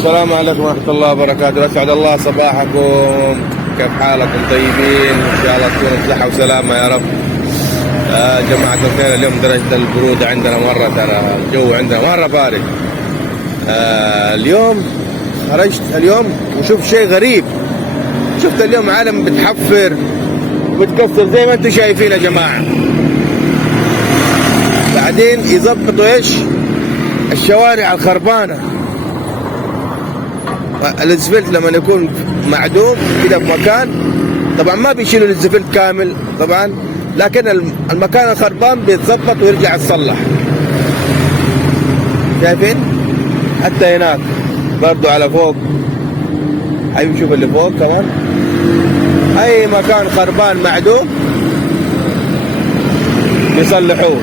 السلام عليكم ورحمة الله وبركاته، أسعد الله صباحكم، كيف حالكم؟ طيبين؟ إن شاء الله تكونوا بصحة وسلامة يا رب. جماعة الخير، اليوم درجة البرودة عندنا مرة، ترى الجو عندنا مرة بارد. اليوم خرجت اليوم وشوف شيء غريب، شفت اليوم عالم بتحفر وبتكسر زي ما انتم شايفين يا جماعة. بعدين يظبطوا ايش؟ الشوارع الخربانة. الاسفلت لما يكون معدوم كده بمكان، طبعا ما بيشيلوا الاسفلت كامل طبعا، لكن المكان الخربان بيتظبط ويرجع يتصلح. شايفين؟ حتى هناك برضو على فوق، حبيبي شوف اللي فوق كمان، اي مكان خربان معدوم يصلحوه.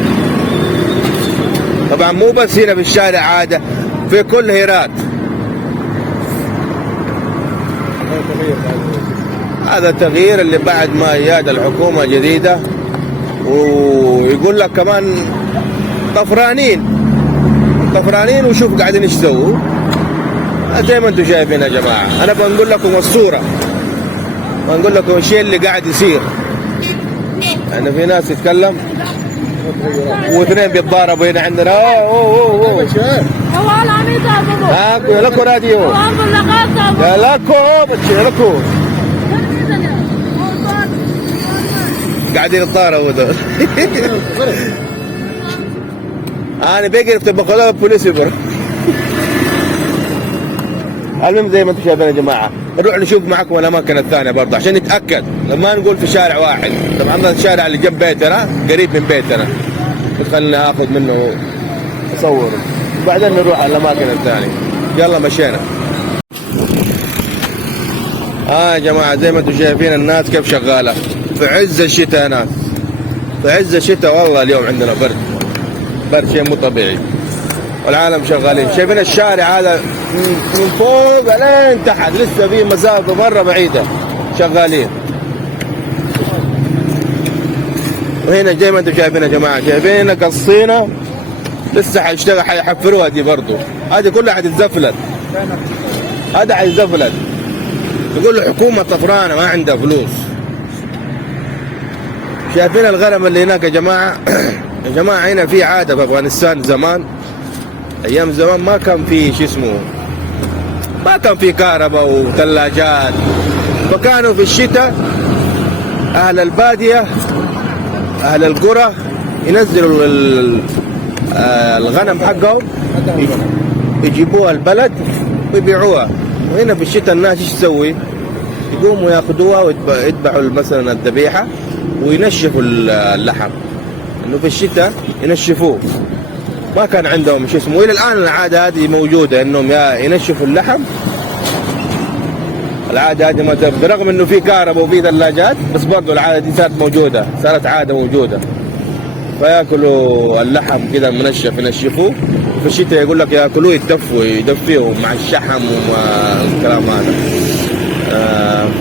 طبعا مو بس هنا في الشارع، عادة في كل هيرات. هذا التغيير اللي بعد ما جاءت الحكومة جديدة، ويقول لك كمان طفرانين وشوف قاعدين ايش يسووا. زي ما انتم شايفين يا جماعة، انا بنقول لكم الصورة، بنقول لكم الشيء اللي قاعد يصير. يعني في ناس تتكلم واثنين بيتضاربوا هنا عندنا. يا لكو راديو يا لكو قاعدين يتضاربوا دول. انا بقرف تبقى البوليس يبر. المهم زي ما انتم شايفين يا جماعه، نروح نشوف معكم الاماكن الثانيه برضه عشان نتاكد، لما نقول في شارع واحد. طبعا الشارع اللي جنب بيتنا قريب من بيتنا، خلينا اخذ منه اصوره وبعدين نروح على الاماكن الثانيه. يلا مشينا. يا جماعه زي ما انتم شايفين الناس كيف شغاله في عز الشتاء. يا ناس في عز الشتاء والله اليوم عندنا برد شيء مو طبيعي، والعالم شغالين. شايفين الشارع هذا من فوق لين تحت، لسه في مسافه مره بعيده شغالين. وهنا زي ما انتم شايفين يا جماعه، شايفين قصينا لسه حيشتغل، حيحفروها دي برضه. هذه كلها حتتزفلت، هذا حيتزفلت. يقول الحكومه طفرانه ما عندها فلوس. شايفين الغنم اللي هناك يا جماعه. يا جماعه هنا في عاده في افغانستان زمان، ايام زمان ما كان في شو اسمه، ما كان في كهرباء وثلاجات، فكانوا في الشتاء اهل الباديه اهل القرى ينزلوا الغنم حقهم، يجيبوها البلد ويبيعوها. وهنا في الشتاء الناس ايش تسوي؟ يقوموا ياخذوها ويذبحوا مثلا الذبيحه وينشفوا اللحم، انه في الشتاء ينشفوه. ما كان عندهم شو اسمه، والى الان العاده هذه موجوده، انهم ينشفوا اللحم. العاده هذه ما برغم انه في كهرباء وفي ثلاجات، بس برضه العاده دي صارت موجوده، صارت عاده موجوده. فياكلوا اللحم كذا منشف ينشفوه، وفي الشتاء يقول لك ياكلوه يدفيهم مع الشحم ومع الكلام هذا.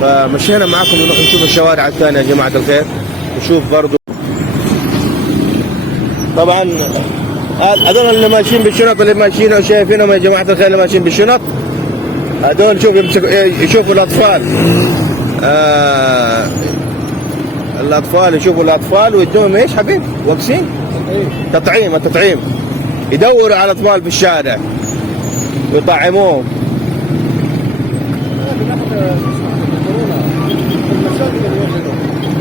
فمشينا معكم نروح نشوف الشوارع الثانيه يا جماعه الخير، نشوف برضه. طبعا هذول اللي ماشيين بالشنط، اللي ماشيين وشايفينهم يا جماعه الخير، اللي ماشيين بالشنط هذول يشوفوا الاطفال. الاطفال يشوفوا الاطفال ويدوهم ايش حبيب؟ وكسين؟ التطعيم. يدوروا على الاطفال في الشارع ويطعموهم.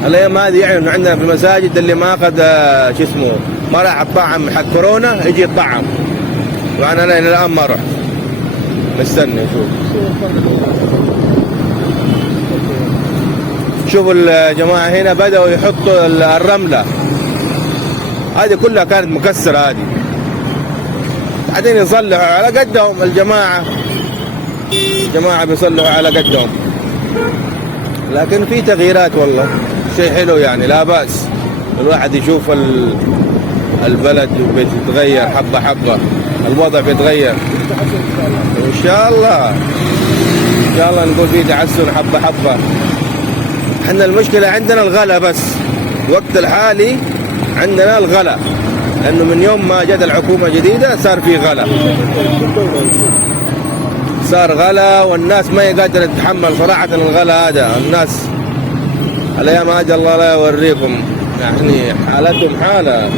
الايام هذه يعني انه عندنا في المساجد اللي ما اخذ شو اسمه، ما راح الطعم حق كورونا يجي يطعم. وانا الى الان ما رحت، مستني اشوف. شوفوا الجماعه هنا بداوا يحطوا الرمله، هذه كلها كانت مكسره، هذه بعدين يصلحوا على قدهم. الجماعه بيصلحوا على قدهم، لكن في تغييرات والله، شيء حلو يعني، لا بأس الواحد يشوف البلد بيتغير حبة حبة، الوضع بيتغير إن شاء الله نقول فيه تحسن حبة حبة. احنا المشكلة عندنا الغلا، بس وقت الحالي عندنا الغلا، لأنه من يوم ما جت الحكومة جديدة صار في غلا، صار غلا والناس ما هي قادرة تتحمل صراحة الغلا هذا. الناس الايام هذه الله لا يوريكم، يعني حالتهم حالة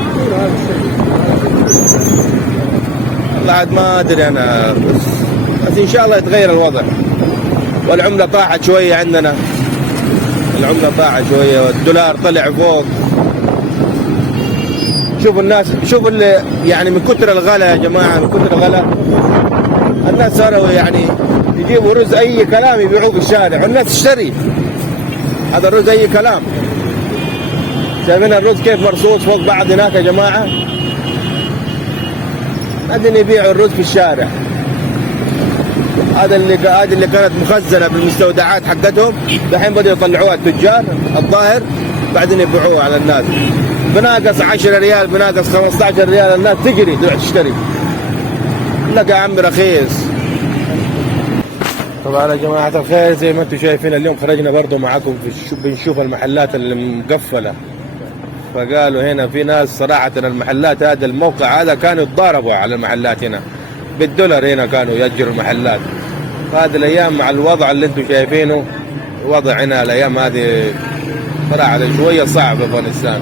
والله عاد ما ادري انا، بس ان شاء الله يتغير الوضع. والعملة طاحت شوية عندنا، العملة طاحت شوية والدولار طلع فوق. شوفوا الناس، شوفوا اللي يعني من كتر الغلا يا جماعة، من كتر الغلا الناس صاروا يعني يجيبوا رز اي كلام يبيعوه في الشارع والناس تشتري. هذا الرز اي كلام. شايفين الرز كيف مرصوص فوق بعض هناك يا جماعة؟ قاعدين يبيعوا الرز في الشارع. هذا اللي كانت مخزنة بالمستودعات حقتهم دحين بدأوا يطلعوها التجار الظاهر، بعدين يبيعوها على الناس بناقص 10 ريال، بناقص 15 ريال، الناس تجري تروح تشتري. لك يا عمي رخيص. طبعا يا جماعة الخير زي ما انتم شايفين اليوم خرجنا برضو معاكم بنشوف المحلات اللي مقفلة. فقالوا هنا في ناس صراحة المحلات هذا الموقع هذا كانوا يتضاربوا على المحلات هنا بالدولار، هنا كانوا يأجروا المحلات. هذه الأيام مع الوضع اللي انتم شايفينه، الوضع هنا الأيام هذه صراحة شوية صعب في أفغانستان.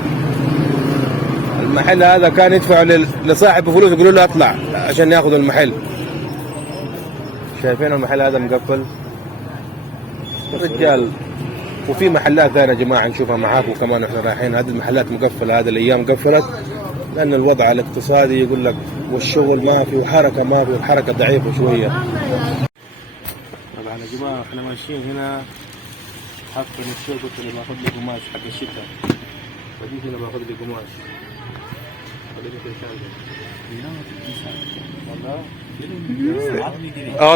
المحل هذا كان يدفعوا لصاحب فلوس يقولوا له اطلع عشان ياخذوا المحل. شايفين المحل هذا مقفل الرجال. وفي محلات ثانية يا جماعة نشوفها معاكم كمان احنا رايحين. هذه المحلات مقفلة، هذه الايام قفلت لان الوضع الاقتصادي يقول لك، والشغل ما في وحركة ما في، والحركة ضعيفة شوية. طبعا يا جماعة احنا ماشيين هنا حق الشغل، قلت له باخذ لي قماش حق الشتاء، فجيت هنا باخذ لي قماش.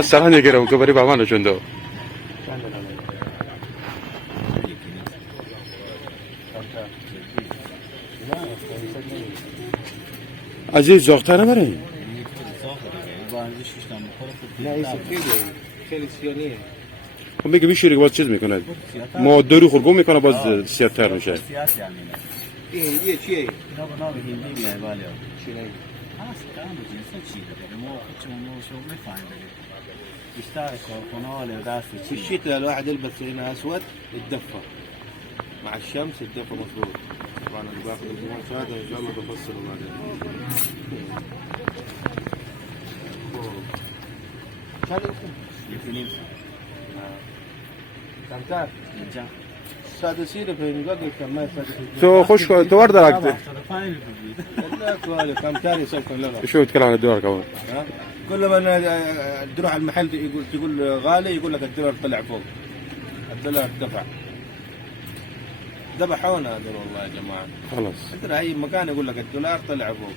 سرحان گیره که بری بابا نشونده عزیز زاختره بره خب میگه میشوری که باز چیز میکنه ما دارو خورگو میکنه باز سیاتر میشه یه چیه؟ في الشتاء الواحد يلبس هنا اسود يتدفى مع الشمس، يتدفى مظبوط. طبعا انا باخذ القماش هذا ان شاء الله بفصله بعدين. كم تعرف؟ سادسين في نقدر كم ما سادسين. تو خوش تو ورد راكت. كم تاني سوف لا. شو يتكلم عن الدولار كمان؟ كل ما تروح على المحل تقول غالي يقول لك الدولار طلع فوق، الدولار دفع. ذبحونا هذول والله يا جماعه. خلاص. ترى اي مكان يقول لك الدولار طلع فوق.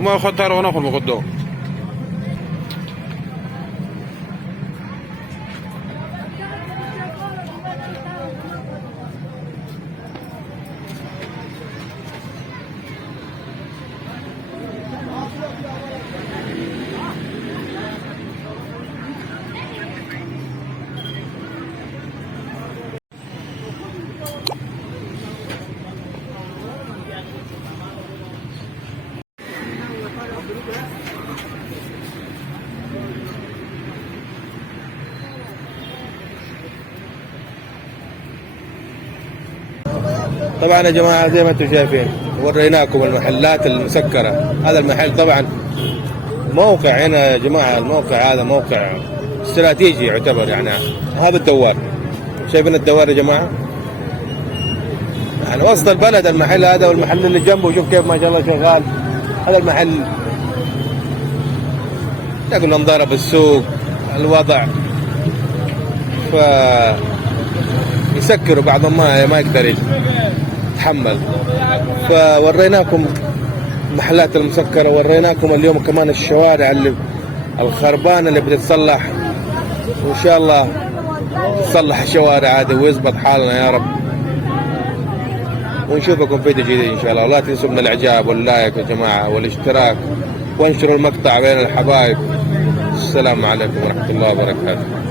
ما خطر وانا اخذ بقدو طبعا يا جماعه زي ما انتم شايفين وريناكم المحلات المسكره. هذا المحل طبعا موقع هنا يا جماعه، الموقع هذا موقع استراتيجي يعتبر. يعني هذا الدوار، شايفين الدوار يا جماعه؟ يعني وسط البلد المحل هذا، والمحل اللي جنبه شوف كيف ما شاء الله شغال. هذا المحل تقول انضرب السوق الوضع، ف يسكروا بعضهم ما يقدر يتحمل. فوريناكم المحلات المسكرة، وريناكم اليوم كمان الشوارع اللي الخربانة اللي بتتصلح، وإن شاء الله تصلح الشوارع هذه ويزبط حالنا يا رب. ونشوفكم في جديد إن شاء الله. ولا تنسوا من الإعجاب واللايك يا جماعة والاشتراك، وانشروا المقطع بين الحبايب. السلام عليكم ورحمة الله وبركاته.